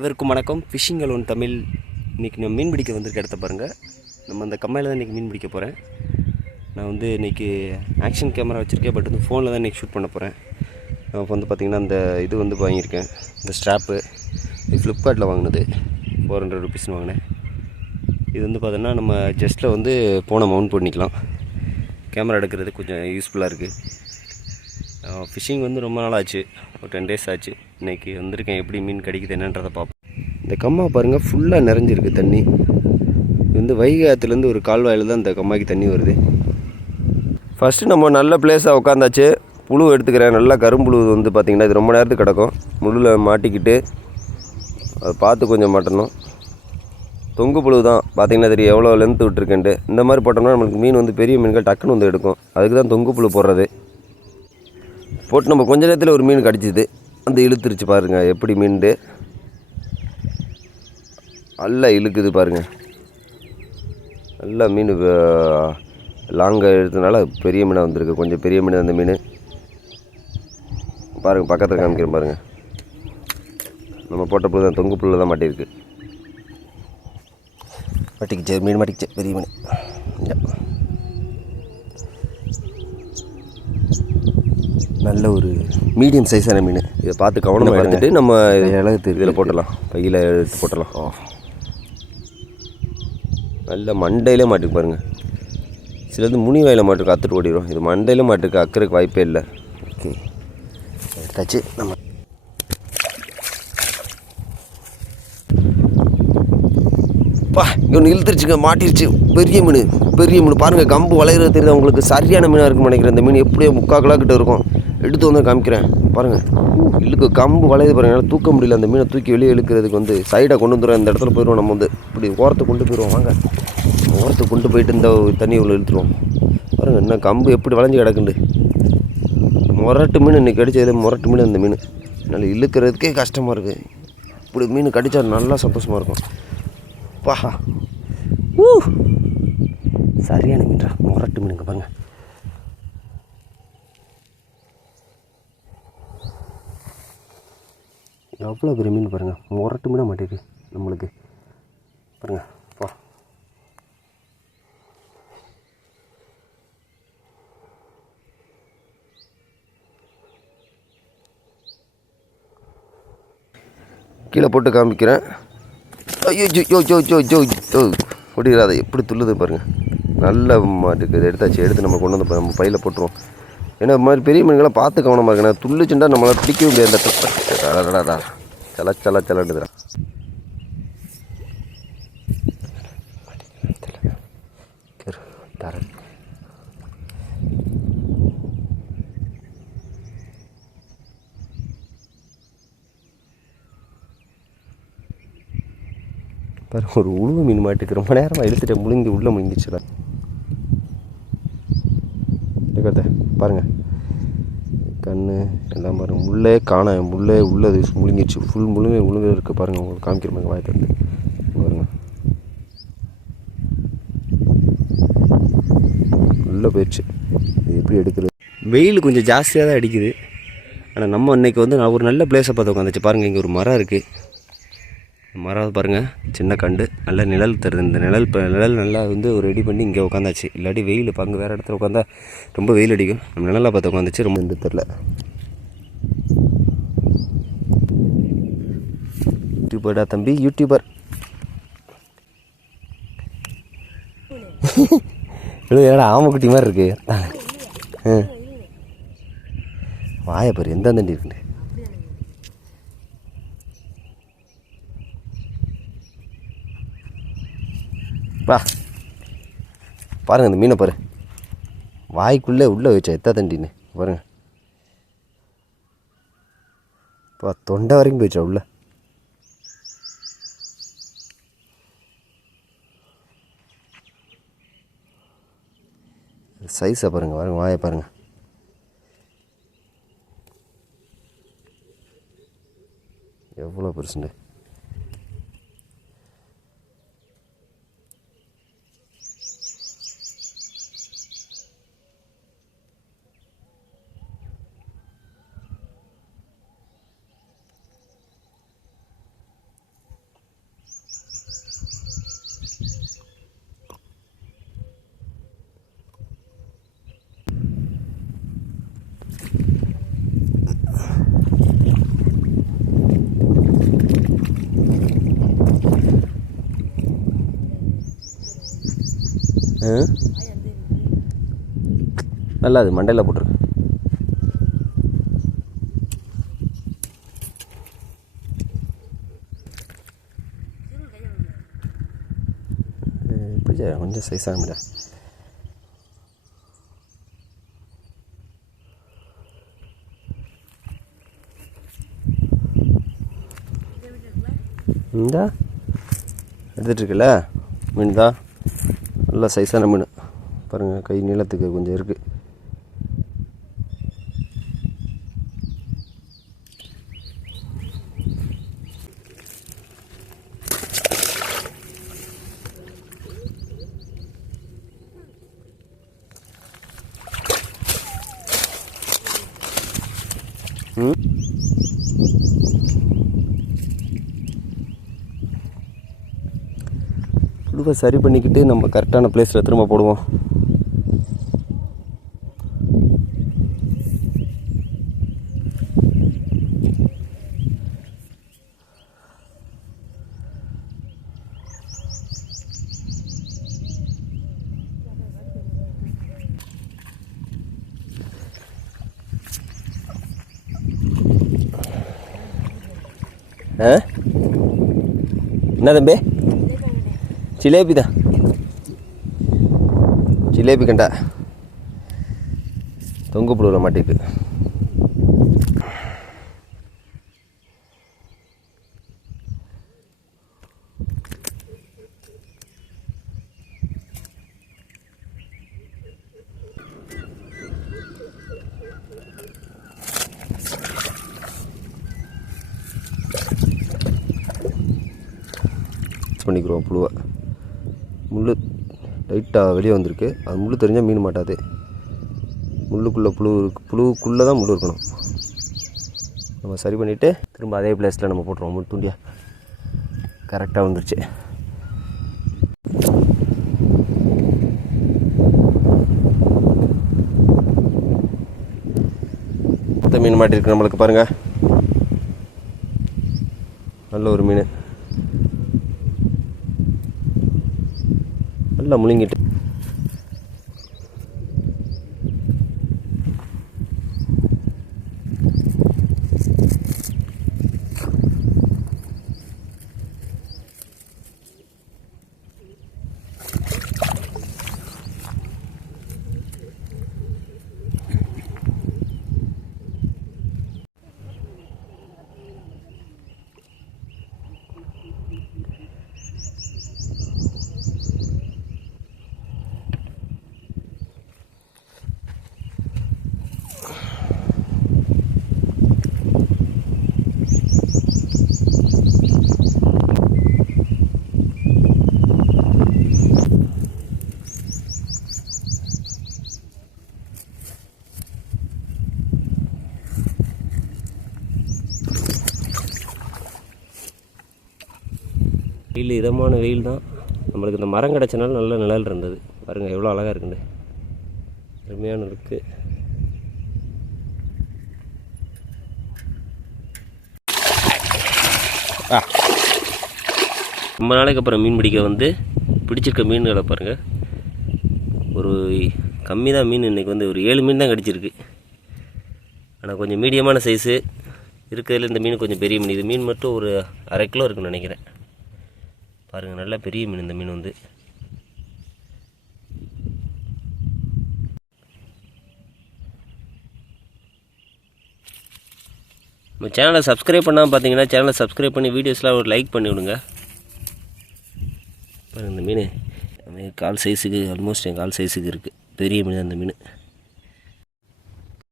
இவருக்கும் வணக்கம். Fishing alone Tamil. இன்றைக்கி நம்ம மீன் பிடிக்க வந்திருக்க இடத்த பாருங்கள். நம்ம அந்த கம்மாயில் தான் இன்றைக்கி மீன் பிடிக்க போகிறேன். நான் வந்து இன்றைக்கி ஆக்ஷன் கேமரா வச்சுருக்கேன், பட் வந்து ஃபோனில் தான் இன்றைக்கி ஷூட் பண்ண போகிறேன். நான் வந்து பார்த்திங்கன்னா இந்த இது வந்து வாங்கியிருக்கேன், இந்த ஸ்ட்ராப்பு. இது ஃப்ளிப்கார்ட்டில் வாங்கினது, 400 ருபீஸ்னு வாங்கினேன். இது வந்து பார்த்தோன்னா நம்ம ஜஸ்ட்டில் வந்து ஃபோனை மவுண்ட் பண்ணிக்கலாம். கேமரா எடுக்கிறது கொஞ்சம் யூஸ்ஃபுல்லாக இருக்குது. ஃபிஷிங் வந்து ரொம்ப நாள் ஆச்சு, ஒரு 10 days ஆச்சு. இன்றைக்கி வந்திருக்கேன், எப்படி மீன் கிடைக்குது என்னன்றதை பார்ப்போம். இந்த கம்மா பாருங்கள், ஃபுல்லாக நிறைஞ்சிருக்கு தண்ணி. இது வந்து வைகை ஆற்றுலேருந்து ஒரு கால்வாயில் தான் இந்த கம்மாய்க்கு தண்ணி வருது. ஃபஸ்ட்டு நம்ம நல்ல பிளேஸாக உட்காந்தாச்சு. புழு எடுத்துக்கிறேன், நல்லா கரும்புழு வந்து பார்த்திங்கன்னா இது ரொம்ப நேரத்துக்கு கிடக்கும். முள்ளில் மாட்டிக்கிட்டு அதை பார்த்து கொஞ்சம் மாட்டணும். தொங்கு புழு தான் பார்த்திங்கன்னா தெரியும் எவ்வளோ லென்த்து விட்டுருக்கேன்ட்டு. இந்த மாதிரி போட்டோம்னா நம்மளுக்கு மீன் வந்து பெரிய மீன்கள் டக்குன்னு வந்து எடுக்கும். அதுக்கு தான் தொங்கு புழு போடுறது. போட்டு நம்ம கொஞ்ச நேரத்தில் ஒரு மீன் கடிச்சிது, அந்த இழுத்துருச்சு பாருங்கள் எப்படி மீன்ட்டு நல்லா இழுக்குது பாருங்கள். நல்லா மீன் லாங்காக எடுத்ததுனால பெரிய மீனாக வந்திருக்கு. கொஞ்சம் பெரிய மீன் அந்த மீன் பாருங்கள், பக்கத்தில் காமிக்கிறேன் பாருங்கள். நம்ம போட்ட புல் தான், தொங்கு புல்லில் தான் மாட்டியிருக்கு. மாட்டிக்கிச்சு மீன், மாட்டிக்கிச்சு பெரிய மீன். நல்ல ஒரு மீடியம் சைஸான மீன். இதை பார்த்து கவனமாக எடுத்துகிட்டு நம்ம இலகு இதில் போட்டலாம், கையில் எடுத்து போட்டலாம். நல்ல மண்டையிலே மாட்டுக்கு பாருங்கள். சிலது முனி வாயில் மாட்டுக்கு அத்துட்டு ஓடிடும். இது மண்டையில் மாட்டுக்கு அக்கறைக்கு வாய்ப்பே இல்லை. ஓகே, எடுத்தாச்சு. நம்ம இங்கே ஒன்று இழுத்துருச்சுங்க, மாட்டிருச்சு. பெரிய மீன், பெரிய மீன் பாருங்கள். கம்பு வளையிறது தெரியுது அவங்களுக்கு. சரியான மீனாக இருக்குன்னு நினைக்கிறேன். இந்த மீன் எப்படியோ 3/4 கிலோ கிட்ட இருக்கும். எடுத்து வந்து காமிக்கிறேன் பாருங்கள். இழுக்கு கம்பு வளையுது பாருங்கள். என்னால் தூக்க முடியல. அந்த மீனை தூக்கி வெளியே இழுக்கிறதுக்கு வந்து சைடாக கொண்டு வந்துடுவோம். இந்த இடத்துல போயிடுவோம். நம்ம வந்து இப்படி ஓரத்துக்கு கொண்டு போயிடுவோம். வாங்க, ஓரத்துக்கு கொண்டு போயிட்டு இந்த தண்ணி உள்ள இழுத்துருவோம் பாருங்கள். என்ன கம்பு எப்படி வளைஞ்சி கிடக்குண்டு. முரட்டு மீன் இன்றைக்கி கடிச்சது, முரட்டு மீன் அந்த மீன். என்னால் இழுக்கிறதுக்கே கஷ்டமாக இருக்குது. இப்படி மீன் கடித்தா நல்லா சந்தோஷமாக இருக்கும். பா, சரியான மீன்ரா, முரட்டு மீனுங்க பாருங்கள். எவ்வளோ பெரிய மீன் பாருங்கள். முரட்டு மீனாக மாட்டேங்குது நம்மளுக்கு பாருங்கள். பா, கீழே போட்டு காமிக்கிறேன். ஐயோ Joe Joe Joe Joe Joe முடியாது. எப்படி துள்ளுது பாருங்கள். நல்ல மாட்டுக்கு இதை எடுத்தாச்சு. எடுத்து நம்ம கொண்டு வந்து நம்ம பையில் போட்டுருவோம். ஏன்னா இது மாதிரி பெரிய மீன்களாம் பார்த்து கவனமாக இருக்கணும். துள்ளுச்சுண்டா நம்மளால் பிடிக்கவே முடியாது. அந்த ட்ரிப்பை சல சல சலண்டுதுடா. பாரு, ஒரு உழுவு மீன் மாட்டுக்கு ரொம்ப நேரமாக எடுத்துகிட்டு முழுங்கி உள்ளே முழுங்கிச்சுடா. பாருங்கள், கண் எல்லாம் பாருங்கள். முள்ளே காண, முள்ளே உள்ளது முழுங்கிச்சு. ஃபுல் முழுங்க இருக்குது பாருங்கள். உங்களுக்கு காமிக்கிறேன் வாய் தந்து பாருங்கள். உள்ளே போயிடுச்சு. இது எப்படி எடுக்கிறது? வெயில் கொஞ்சம் ஜாஸ்தியாக தான் அடிக்குது. ஆனால் நம்ம இன்றைக்கி வந்து நான் ஒரு நல்ல பிளேஸை பார்த்து உட்காந்துச்சு பாருங்கள். இங்கே ஒரு மரம் இருக்குது. மரம் பாருங்கள், சின்ன கண்டு, நல்ல நிழல் தருது. இந்த நிழல் நல்லா வந்து ஒரு ரெடி பண்ணி இங்கே உட்காந்தாச்சு. இல்லாட்டி வெயில் பாருங்க, வேறு இடத்துல உட்காந்தா ரொம்ப வெயில் அடிக்கும். நம்ம நிழலாக பார்த்து உட்காந்துச்சு. ரொம்ப இந்த தெரில. யூடியூபர்டா தம்பி, யூடியூபர். ஏடா ஆமைக்குட்டி மாதிரி இருக்கு. வாயை பாரு, எந்த தண்டி இருக்குண்டு. வா பாருங்கள், இந்த மீனை பாரு. வாய்க்குள்ளே உள்ளே வச்சா எத்தா தண்டின்னு பாருங்கள். பா, தொண்டை வரைக்கும் போயிடுச்சா உள்ள. சைஸை பாருங்கள், பாருங்கள் வாயை பாருங்கள். எவ்வளோ பெருசுண்டு. நல்லா அது மண்டையில் போட்டுருக்கு. கொஞ்சம் சைஸாக முடியாது. இந்தா எடுத்துகிட்ருக்குல்ல மீன் தான், நல்லா சைஸான மீன் பாருங்கள். கை நீளத்துக்கு கொஞ்சம் இருக்குது. புழுவை சரி பண்ணிக்கிட்டு நம்ம கரெக்டான பிளேஸில் திரும்ப போடுவோம். என்ன தம்பி? ஜிலேபி தான், ஜிலேபி கண்டா தொங்கு புழுவில் மாட்டிருக்கு. பண்ணிக்கிறோம் புழுவை. முள் லைட்டாக வெளியே வந்திருக்கு. அது முள் தெரிஞ்சால் மீன் மாட்டாது. முள்ளுக்குள்ளே புழு இருக்கு, புழுவுக்குள்ளே தான் முள் இருக்கணும். நம்ம சரி பண்ணிவிட்டு திரும்ப அதே பிளேஸில் நம்ம போட்டுருவோம். முள் தூண்டியா கரெக்டாக வந்துருச்சு. மொத்த மீன் மாட்டிருக்கு நம்மளுக்கு பாருங்கள். நல்ல ஒரு மீன், நல்லா முழுங்கிட்டு. வெயில், இதமான வெயில் தான். நம்மளுக்கு இந்த மரம் கிடச்சனால நல்ல நிழல் இருந்தது. பாருங்கள் எவ்வளோ அழகாக இருக்குண்டு, அருமையான இருக்குது. ரொம்ப நாளைக்கு அப்புறம் மீன் பிடிக்க வந்து பிடிச்சிருக்க மீன்களை பாருங்கள். ஒரு கம்மி தான் மீன், இன்றைக்கி வந்து ஒரு 7 மீன் தான் கிடச்சிருக்கு. ஆனால் கொஞ்சம் மீடியமான சைஸு இருக்கிறதுல இந்த மீன் கொஞ்சம் பெரிய மீன். இது மீன் மட்டும் ஒரு 1/2 கிலோ இருக்குன்னு நினைக்கிறேன். பாருங்கள் நல்லா பெரிய மீன் இந்த மீன் வந்து. நம்ம சேனலை சப்ஸ்கிரைப் பண்ணாமல் பார்த்தீங்கன்னா சேனலை சப்ஸ்கிரைப் பண்ணி வீடியோஸ்லாம் ஒரு லைக் பண்ணி விடுங்க. பாருங்கள் இந்த மீன் கால் சைஸுக்கு, ஆல்மோஸ்ட் என் கால் சைஸுக்கு இருக்குது. பெரிய மீன் அந்த மீன்.